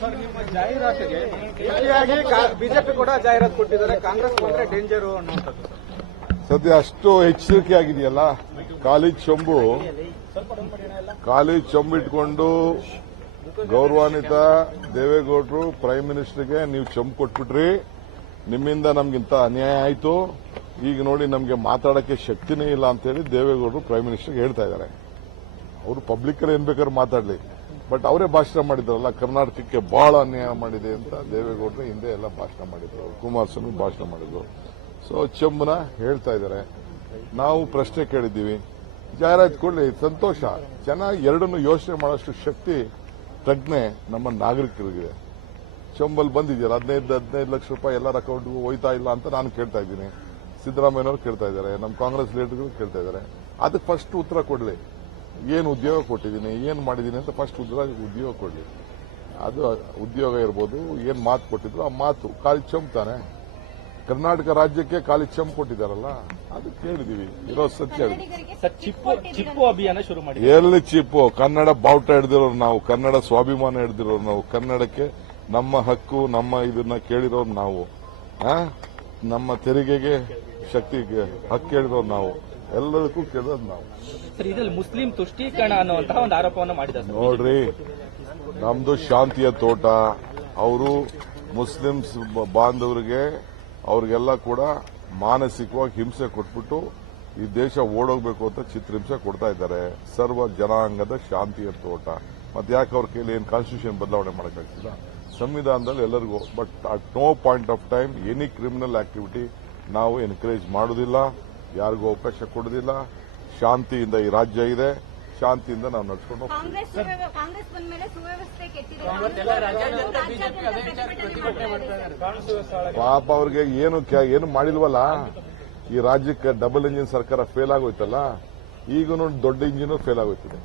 Sir, ನಿಮ್ಮ ಜಾಹೀರಾತಿಗೆ ಪ್ರತಿಯಾಗಿ BJP ಕೂಡ ಜಾಹೀರಾತು ಕೊಟ್ಟಿದ್ದಾರೆ, ಕಾಂಗ್ರೆಸ್ ಬಂದ್ರೆ ಡೇಂಜರು ಅನ್ನುವಂಥದ್ದು. ಸದ್ಯ ಅಷ್ಟು ಎಚ್ಚರಿಕೆ ಆಗಿದೆಯಲ್ಲ, ಖಾಲಿ ಚೊಂಬು ಇಟ್ಕೊಂಡು ಗೌರವಾನ್ವಿತ ದೇವೇಗೌಡರು ಪ್ರೈಮ್ ಮಿನಿಸ್ಟರ್ಗೆ ನೀವು ಚೊಂಬು ಕೊಟ್ಬಿಟ್ರಿ, ನಿಮ್ಮಿಂದ ನಮ್ಗಿಂತ ಅನ್ಯಾಯ ಆಯಿತು, ಈಗ ನೋಡಿ ನಮಗೆ ಮಾತಾಡಕ್ಕೆ ಶಕ್ತಿನೇ ಇಲ್ಲ ಅಂತೇಳಿ ದೇವೇಗೌಡರು ಪ್ರೈಮ್ ಮಿನಿಸ್ಟರ್ಗೆ ಹೇಳ್ತಾ ಇದ್ದಾರೆ. ಅವರು ಪಬ್ಲಿಕ್ ಏನ್ ಬೇಕಾದ್ರೂ ಮಾತಾಡಲಿ, ಬಟ್ ಅವರೇ ಭಾಷಣ ಮಾಡಿದ್ರಲ್ಲ, ಕರ್ನಾಟಕಕ್ಕೆ ಬಹಳ ಅನ್ಯಾಯ ಮಾಡಿದೆ ಅಂತ ದೇವೇಗೌಡರು ಹಿಂದೆ ಎಲ್ಲ ಭಾಷಣ ಮಾಡಿದ್ರು, ಕುಮಾರಸ್ವಾಮಿ ಭಾಷಣ ಮಾಡಿದ್ರು. ಸೊ ಚೊಂಬನ ಹೇಳ್ತಾ ಇದ್ದಾರೆ. ನಾವು ಪ್ರಶ್ನೆ ಕೇಳಿದ್ದೀವಿ, ಜಾಹೀರಾತು ಕೊಡ್ಲಿ, ಸಂತೋಷ. ಜನ ಎರಡನ್ನು ಯೋಚನೆ ಮಾಡೋಷ್ಟು ಶಕ್ತಿ, ಪ್ರಜ್ಞೆ ನಮ್ಮ ನಾಗರಿಕರಿಗಿದೆ. ಚೊಂಬಲ್ ಬಂದಿದೆಯಲ್ಲ 15 ಲಕ್ಷ ರೂಪಾಯಿ ಎಲ್ಲರ ಅಕೌಂಟ್ಗೂ ಹೋಯ್ತಾ ಇಲ್ಲ ಅಂತ ನಾನು ಕೇಳ್ತಾ ಇದ್ದೀನಿ, ಸಿದ್ದರಾಮಯ್ಯನವರು ಕೇಳ್ತಾ ಇದ್ದಾರೆ, ನಮ್ಮ ಕಾಂಗ್ರೆಸ್ ಲೀಡರ್ಗಳು ಕೇಳ್ತಾ ಇದ್ದಾರೆ. ಅದಕ್ಕೆ ಫಸ್ಟ್ ಉತ್ತರ ಕೊಡ್ಲಿ, ಏನು ಉದ್ಯೋಗ ಕೊಟ್ಟಿದ್ದೀನಿ, ಏನು ಮಾಡಿದ್ದೀನಿ ಅಂತ ಫಸ್ಟ್ ಉದ್ಯೋಗ ಕೊಡ್ಲಿ. ಅದು ಉದ್ಯೋಗ ಇರ್ಬೋದು, ಏನು ಮಾತು ಕೊಟ್ಟಿದ್ರು ಆ ಮಾತು ಖಾಲಿ ಚಂಪ್ ತಾನೆ. ಕರ್ನಾಟಕ ರಾಜ್ಯಕ್ಕೆ ಖಾಲಿ ಚಂಪ್ ಕೊಟ್ಟಿದ್ದಾರಲ್ಲ, ಅದು ಕೇಳಿದೀವಿ, ಇರೋ ಸತ್ಯ. ಚಿಪ್ಪು ಅಭಿಯಾನ ಶುರು ಮಾಡಿ. ಎಲ್ಲಿ ಚಿಪ್ಪು? ಕನ್ನಡ ಬಾವುಟ ಹಿಡಿದಿರೋರು ನಾವು, ಕನ್ನಡ ಸ್ವಾಭಿಮಾನ ಹಿಡಿದಿರೋರು ನಾವು, ಕನ್ನಡಕ್ಕೆ ನಮ್ಮ ಹಕ್ಕು, ನಮ್ಮ ಇದನ್ನ ಕೇಳಿರೋರು ನಾವು, ನಮ್ಮ ತೆರಿಗೆಗೆ ಶಕ್ತಿಗೆ ಹಕ್ಕು ಕೇಳಿರೋರು ನಾವು, ಎಲ್ಲದಕ್ಕೂ ಕೇಳೋದು ನಾವು. ಇದರಲ್ಲಿ ಮುಸ್ಲಿಂ ತುಷ್ಟೀಕರಣ ಅನ್ನುವಂತಹ ಒಂದು ಆರೋಪವನ್ನು ಮಾಡಿದ್ದಾರೆ. ನೋಡ್ರಿ, ನಮ್ದು ಶಾಂತಿಯ ತೋಟ. ಅವರು ಮುಸ್ಲಿಮ್ಸ್ ಬಾಂಧವರಿಗೆ ಅವ್ರಿಗೆಲ್ಲ ಕೂಡ ಮಾನಸಿಕವಾಗಿ ಹಿಂಸೆ ಕೊಟ್ಬಿಟ್ಟು ಈ ದೇಶ ಓಡೋಗ್ಬೇಕು ಅಂತ ಚಿತ್ರಹಿಂಸೆ ಕೊಡ್ತಾ ಇದ್ದಾರೆ. ಸರ್ವ ಜನಾಂಗದ ಶಾಂತಿಯ ತೋಟ. ಮತ್ತೆ ಯಾಕೆ ಅವ್ರ ಕೈಲಿ ಏನು ಕಾನ್ಸ್ಟಿಟ್ಯೂಷನ್ ಬದಲಾವಣೆ ಮಾಡೋಕ್ಕಾಗ್ತಿಲ್ಲ? ಸಂವಿಧಾನದಲ್ಲಿ ಎಲ್ಲರಿಗೂ. But at no point of time any criminal activity ನಾವು ಎನ್ಕರೇಜ್ ಮಾಡೋದಿಲ್ಲ, ಯಾರಿಗೂ ಅವಕಾಶ ಕೊಡೋದಿಲ್ಲ. ಶಾಂತಿಯಿಂದ ಈ ರಾಜ್ಯ ಇದೆ, ಶಾಂತಿಯಿಂದ ನಾವು ನಡ್ಸ್ಕೊಂಡು ಹೋಗ್ತೀವಿ. ಪಾಪ ಅವ್ರಿಗೆ ಏನು ಮಾಡಿಲ್ವಲ್ಲ. ಈ ರಾಜ್ಯಕ್ಕೆ ಡಬಲ್ ಇಂಜಿನ್ ಸರ್ಕಾರ ಫೇಲ್ ಆಗೋಯ್ತಲ್ಲ, ಈಗೂ ದೊಡ್ಡ ಇಂಜಿನ್ ಫೇಲ್ ಆಗೋಯ್ತಿದೆ.